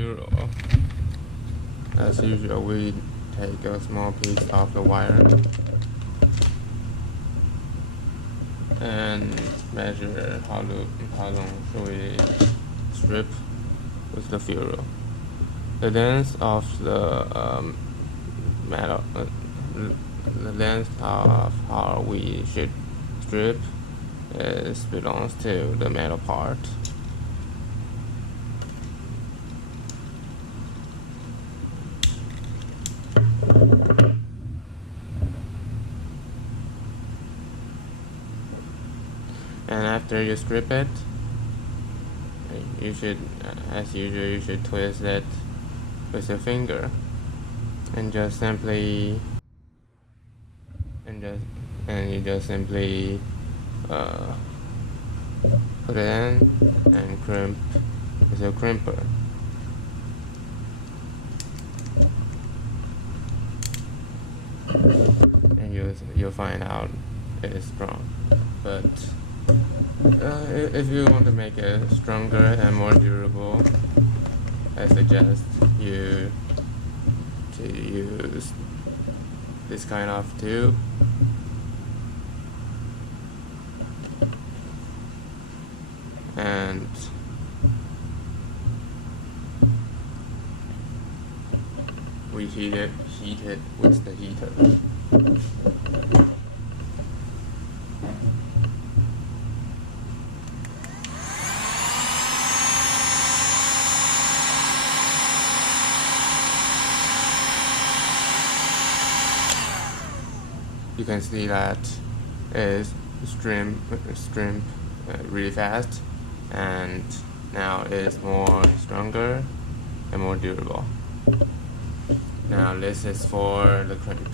ferrule. As usual, we take a small piece of the wire and measure how long should we strip with the ferrule. The length of the metal, the length of how we should strip belongs to the metal part. And after you strip it, you should, as usual, you should twist it with your finger, and you just simply put it in and crimp with your crimper. And you'll find out it is strong. But if you want to make it stronger and more durable, I suggest you to use this kind of tube. And we heat it with the heater. You can see that it's strip really fast, and now it's more stronger and more durable. Now this is for the crimp.